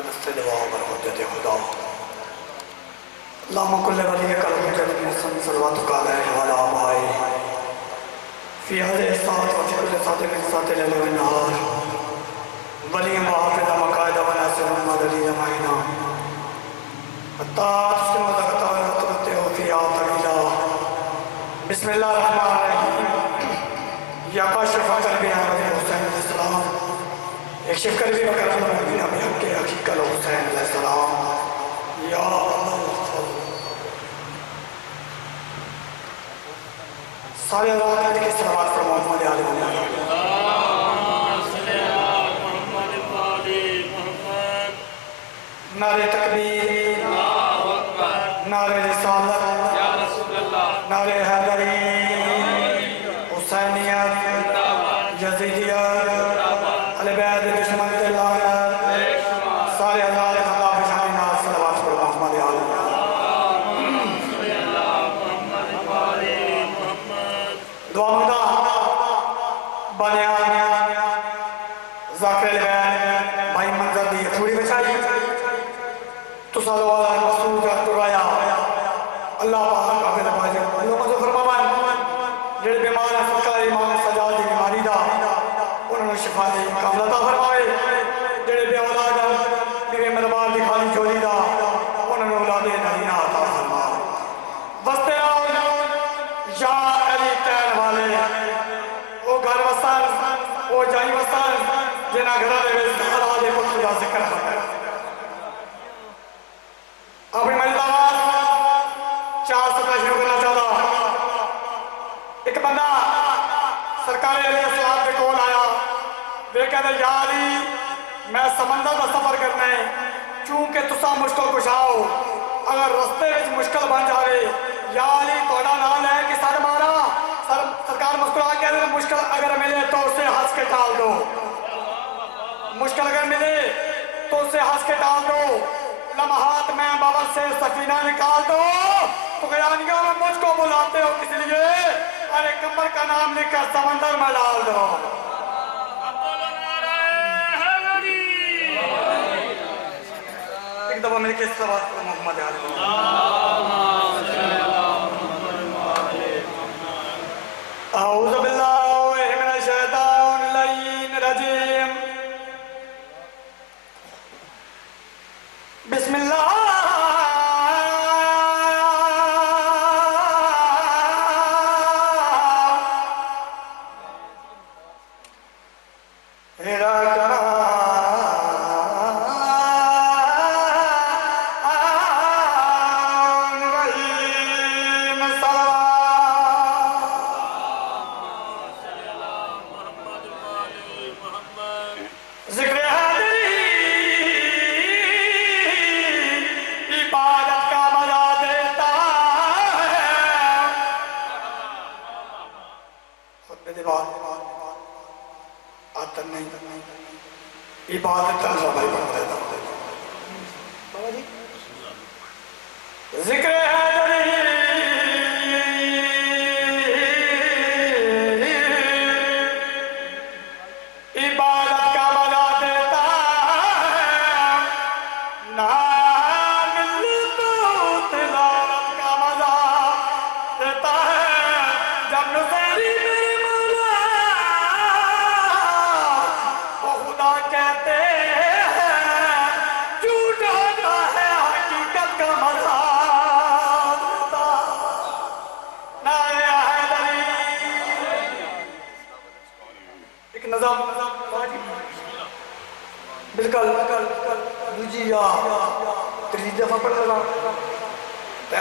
बदस्ते दवा बर हुज्जत खुदा अल्लाहुम्मा कुल्ल वली कल्ब जन्नत सल्लल्लाहु अलैहि व आले फी हज़े सात व कुल्ल सात मिन सात लैल व नहार वली मुहाफ़िज़ मक़ाइद व नासिर मददी जमाइना हत्ता तुस्लिम ज़कता व तुरते हो फी आतरीला बिस्मिल्लाहिर रहमानिर रहीम या काशिफ़ क़ल्बि या हुसैन अलैहिस्सलाम एक शिफ क़ल्बि व करम मुबीना बिहक़्क़ि हक़ीक़ल हुसैन अलैहिस्सलाम या सारे अल्लाह के सलावत पर मोहम्मद आले मोहम्मद नारे तकबीर नारे रिसालत नारे हैदरी हुसैनियत यजीदियत अहले बैत दुश्मन के लानत सारे अल्लाह के खिलाफ शान सलावत पर मोहम्मद आले दुआ बनिया ज़ाकिर बैन भाई मंजर दी थोड़ी बचाई तो सालो वाला मसूद का तुराया अल्लाह पाक आगे नवाज अल्लाह मज़ो फरमावन जेड़े बीमार हैं सरकारी इमाम सजाद दी बीमारी दा उन्होंने शिफा दी कामल अता फरमाए जेड़े बेऔलाद मेरे मरवार दी खाली झोली दा उन्होंने औलाद नरीना अता फरमाए वस्ते या अली तैन वाले वो घर वसन वो जाई वसन जिन्हें घर दे पुत्र का जिक्र है अपनी महिला चार सफा शुरू करना चाहता एक बंदा सरकारी अलैहिस्सलाम के कोल आया वे कहते या अली मैं समंदर का सफर करने चूंकि तुसा मुश्किल कुशाओ अगर रस्ते में मुश्किल बन जाए या अली थोड़ा नाम है कि सर मारा सरकार मुस्कुरा के मुश्किल अगर मिले तो उसे हंस के टाल दो मुश्किल अगर मिले तो उसे हंस के टाल दो लम्हात में बाबा से सफीना निकाल दो तो गयानियों में मुझको बुलाते हो किस लिए अरे कमर का नाम लिखकर समंदर में डाल दो एक दफा मेरे किस मोहम्मद अऊज़ु बिल्लाहि मिनश शैतानिर रजीम बिस्मिल्लाह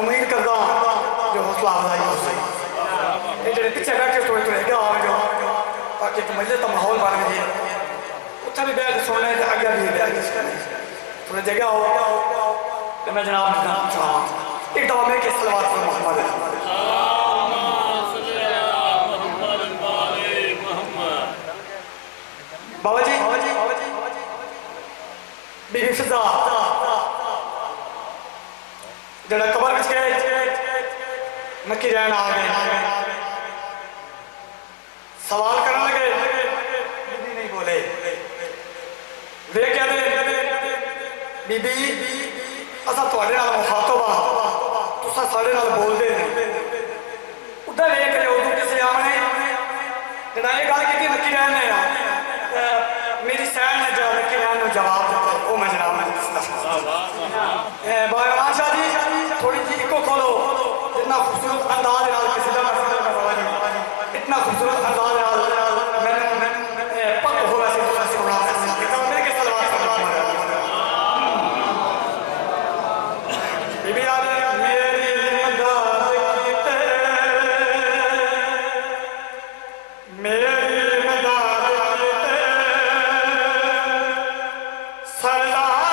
उम्मीद करता जो हौसला अफजाई हो सही ये पिछले बैठे थोड़े थोड़े क्या जो ताकि एक मजे का माहौल बन गए उत्थे भी बैठ सुनने अगे भी बैठ थोड़ी जगह हो तो मैं जनाब एक दफा मेरे के सलवात पर मोहम्मद बाबा जी बीबी फिजा जरा कबर में मक्की रहन आ गए सवाल करने लगे बीबी नहीं बोले वे कहते बीबी असा तुहाडे नाल मुखातब आ तुसा साडे नाल बोलदे नहीं उधर वेख लियो तू किसी आमने जड़ा ये गल की नक्की रहन ने मेरी सैन ने जो नक्की रहन जवाब दिता वो मैं जनाब मैं बायमान शाह जी थोड़ी जी इको खोलो जितना खूबसूरत अंदाज नाल किसी दा इतना खूबसूरत अंदाज नाल मैं पक हो वैसे तो सुना मेरे के सलवार बीबी यार मेरी मदद कीते मेरी मदद कीते सरदार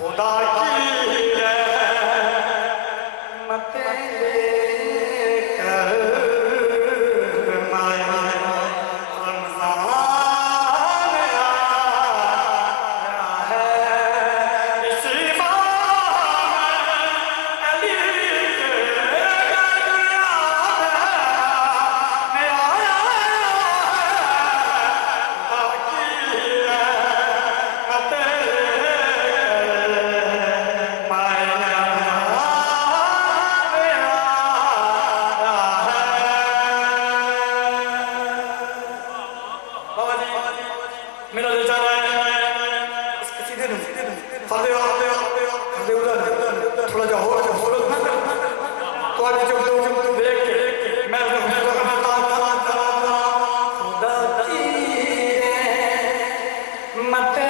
खुदा की रहमत मेरा दिल चाह रहा है इस कसीदे में फर्दे उधर थोड़ा जा हो तो आगे जब देख के मैं खुदा तेरे मत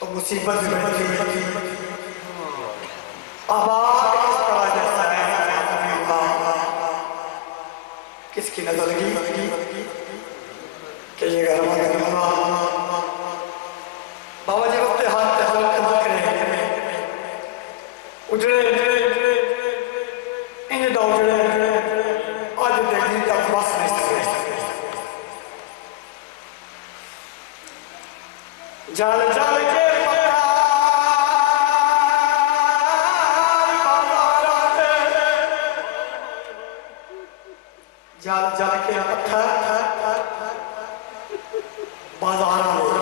तो मुसीबत किसकी नजर लगी कि ये बाबा जी अपने हाथ उजड़े इन उजड़े आज देखी तक बस जल जल के जल जल के पत्थर बाजार में